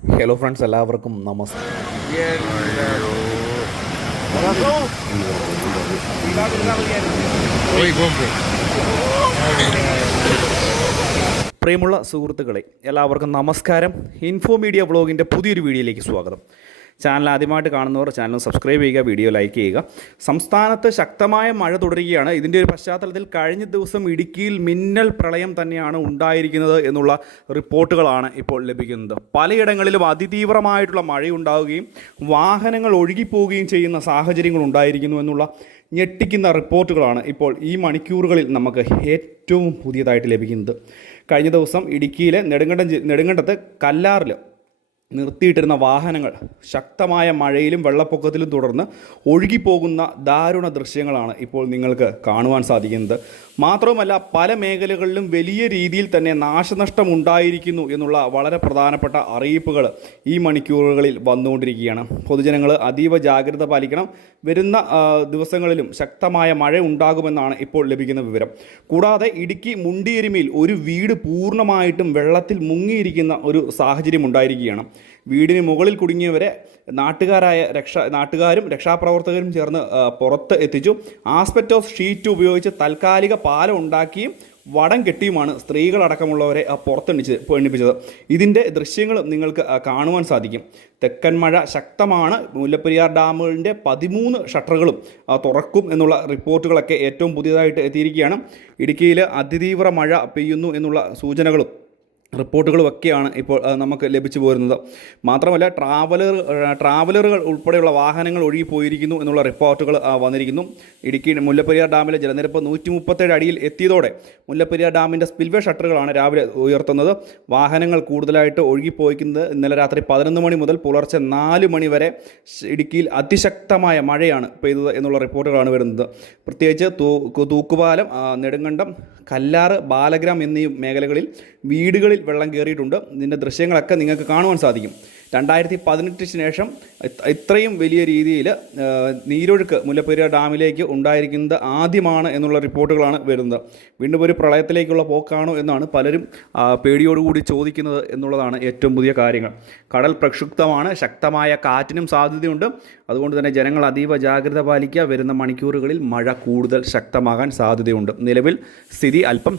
Hello friends എല്ലാവർക്കും നമസ്കാരം. പ്രിയമുള്ള സുഹൃത്തുക്കളെ എല്ലാവർക്കും നമസ്കാരം. ഇൻഫോ മീഡിയ വ്ളോഗിന്റെ പുതിയൊരു വീഡിയോയിലേക്ക് സ്വാഗതം. ചാനൽ ആദ്യമായിട്ട് കാണുന്നവർ ചാനൽ സബ്സ്ക്രൈബ് ചെയ്യുക വീഡിയോ ലൈക്ക് ചെയ്യുക. സംസ്ഥാനത്ത് ശക്തമായ മഴ തുടരുകയാണ്. ഇതിന്റെ ഒരു പശ്ചാത്തലത്തിൽ കഴിഞ്ഞ ദിവസം ഇടുക്കിയിൽ മിന്നൽ പ്രളയം തന്നെയാണ് ഉണ്ടായിരിക്കുന്നത് എന്നുള്ള റിപ്പോർട്ടുകളാണ് ഇപ്പോൾ ലഭിക്കുന്നത്. പലയിടങ്ങളിലും അതിതീവ്രമായിട്ടുള്ള മഴയുണ്ടാവുകയും വാഹനങ്ങൾ ഒഴുകിപ്പോവുകയും ചെയ്യുന്ന സാഹചര്യങ്ങൾ ഉണ്ടായിരിക്കുന്നു എന്നുള്ള ഞെട്ടിക്കുന്ന റിപ്പോർട്ടുകളാണ് ഇപ്പോൾ ഈ മണിക്കൂറുകളിൽ നമുക്ക് ഏറ്റവും പുതിയതായിട്ട് ലഭിക്കുന്നത്. കഴിഞ്ഞ ദിവസം ഇടുക്കിയിലെ നെടുങ്കണ്ടം നെടുങ്കണ്ടത്ത് കല്ലാറിൽ നിർത്തിയിട്ടിരുന്ന വാഹനങ്ങൾ ശക്തമായ മഴയിലും വെള്ളപ്പൊക്കത്തിലും തുടർന്ന് ഒഴുകിപ്പോകുന്ന ദാരുണ ദൃശ്യങ്ങളാണ് ഇപ്പോൾ നിങ്ങൾക്ക് കാണുവാൻ സാധിക്കുന്നത്. മാത്രവുമല്ല പല മേഖലകളിലും വലിയ രീതിയിൽ തന്നെ നാശനഷ്ടം ഉണ്ടായിരിക്കുന്നു എന്നുള്ള വളരെ പ്രധാനപ്പെട്ട അറിയിപ്പുകൾ ഈ മണിക്കൂറുകളിൽ വന്നുകൊണ്ടിരിക്കുകയാണ്. പൊതുജനങ്ങൾ അതീവ ജാഗ്രത പാലിക്കണം. വരുന്ന ദിവസങ്ങളിലും ശക്തമായ മഴ ഉണ്ടാകുമെന്നാണ് ഇപ്പോൾ ലഭിക്കുന്ന വിവരം. കൂടാതെ ഇടുക്കി മുണ്ടിയെരുമയിൽ ഒരു വീട് പൂർണമായിട്ടും വെള്ളത്തിൽ മുങ്ങിയിരിക്കുന്ന ഒരു സാഹചര്യം ഉണ്ടായിരിക്കുകയാണ്. വീടിന് മുകളിൽ കുടുങ്ങിയവരെ നാട്ടുകാരായ രക്ഷ നാട്ടുകാരും രക്ഷാപ്രവർത്തകരും ചേർന്ന് പുറത്ത് എത്തിച്ചു. ആസ്പെറ്റോസ് ഷീറ്റ് ഉപയോഗിച്ച് താൽക്കാലിക പാലം ഉണ്ടാക്കിയും വടം കെട്ടിയുമാണ് സ്ത്രീകളടക്കമുള്ളവരെ പുറത്തെണ്ണിച്ച് എണ്ണിപ്പിച്ചത്. ഇതിന്റെ ദൃശ്യങ്ങൾ നിങ്ങൾക്ക് കാണുവാൻ സാധിക്കും. തെക്കൻ മഴ ശക്തമാണ്. മുല്ലപ്പെരിയാർ ഡാമുകളിന്റെ പതിമൂന്ന് ഷട്ടറുകളും തുറക്കും എന്നുള്ള റിപ്പോർട്ടുകളൊക്കെ ഏറ്റവും പുതിയതായിട്ട് എത്തിയിരിക്കുകയാണ്. ഇടുക്കിയിൽ അതിതീവ്ര മഴ പെയ്യുന്നു എന്നുള്ള സൂചനകളും റിപ്പോർട്ടുകളും ഒക്കെയാണ് ഇപ്പോൾ നമുക്ക് ലഭിച്ചു പോരുന്നത്. മാത്രമല്ല ട്രാവലർ ട്രാവലറുകൾ ഉൾപ്പെടെയുള്ള വാഹനങ്ങൾ ഒഴുകിപ്പോയിരിക്കുന്നു എന്നുള്ള റിപ്പോർട്ടുകൾ വന്നിരിക്കുന്നു. ഇടുക്കി മുല്ലപ്പെരിയാർ ഡാമിലെ ജലനിരപ്പ് നൂറ്റി മുപ്പത്തേഴ് അടിയിൽ എത്തിയതോടെ മുല്ലപ്പെരിയാർ ഡാമിന്റെ സ്പിൽവേ ഷട്ടറുകളാണ് രാവിലെ ഉയർത്തുന്നത്. വാഹനങ്ങൾ കൂടുതലായിട്ട് ഒഴുകിപ്പോയിക്കുന്നത് ഇന്നലെ രാത്രി പതിനൊന്ന് മണി മുതൽ പുലർച്ചെ നാല് മണി വരെ ഇടുക്കിയിൽ അതിശക്തമായ മഴയാണ് പെയ്തത് എന്നുള്ള റിപ്പോർട്ടുകളാണ് വരുന്നത്. പ്രത്യേകിച്ച് തൂക്കുപാലം നെടുങ്കണ്ടം കല്ലാറ് ബാലഗ്രാം എന്നീ മേഖലകളിൽ വീടുകളിൽ വെള്ളം കയറിയിട്ടുണ്ട്. ഇതിന്റെ ദൃശ്യങ്ങളൊക്കെ നിങ്ങൾക്ക് കാണുവാൻ സാധിക്കും. രണ്ടായിരത്തി പതിനെട്ടിന് ശേഷം ഇത്രയും വലിയ രീതിയിൽ നീരൊഴുക്ക് മുല്ലപ്പെരിയാർ ഡാമിലേക്ക് ഉണ്ടായിരിക്കുന്നത് ആദ്യമാണ് എന്നുള്ള റിപ്പോർട്ടുകളാണ് വരുന്നത്. വീണ്ടും ഒരു പ്രളയത്തിലേക്കുള്ള പോക്കാണോ എന്നാണ് പലരും പേടിയോടുകൂടി ചോദിക്കുന്നത് എന്നുള്ളതാണ് ഏറ്റവും പുതിയ കാര്യങ്ങൾ. കടൽ പ്രക്ഷുബ്ധമാണ് ശക്തമായ കാറ്റിനും സാധ്യതയുണ്ട്. അതുകൊണ്ട് തന്നെ ജനങ്ങൾ അതീവ ജാഗ്രത പാലിക്കുക. വരുന്ന മണിക്കൂറുകളിൽ മഴ കൂടുതൽ ശക്തമാകാൻ സാധ്യതയുണ്ട്. നിലവിൽ സ്ഥിതി അല്പം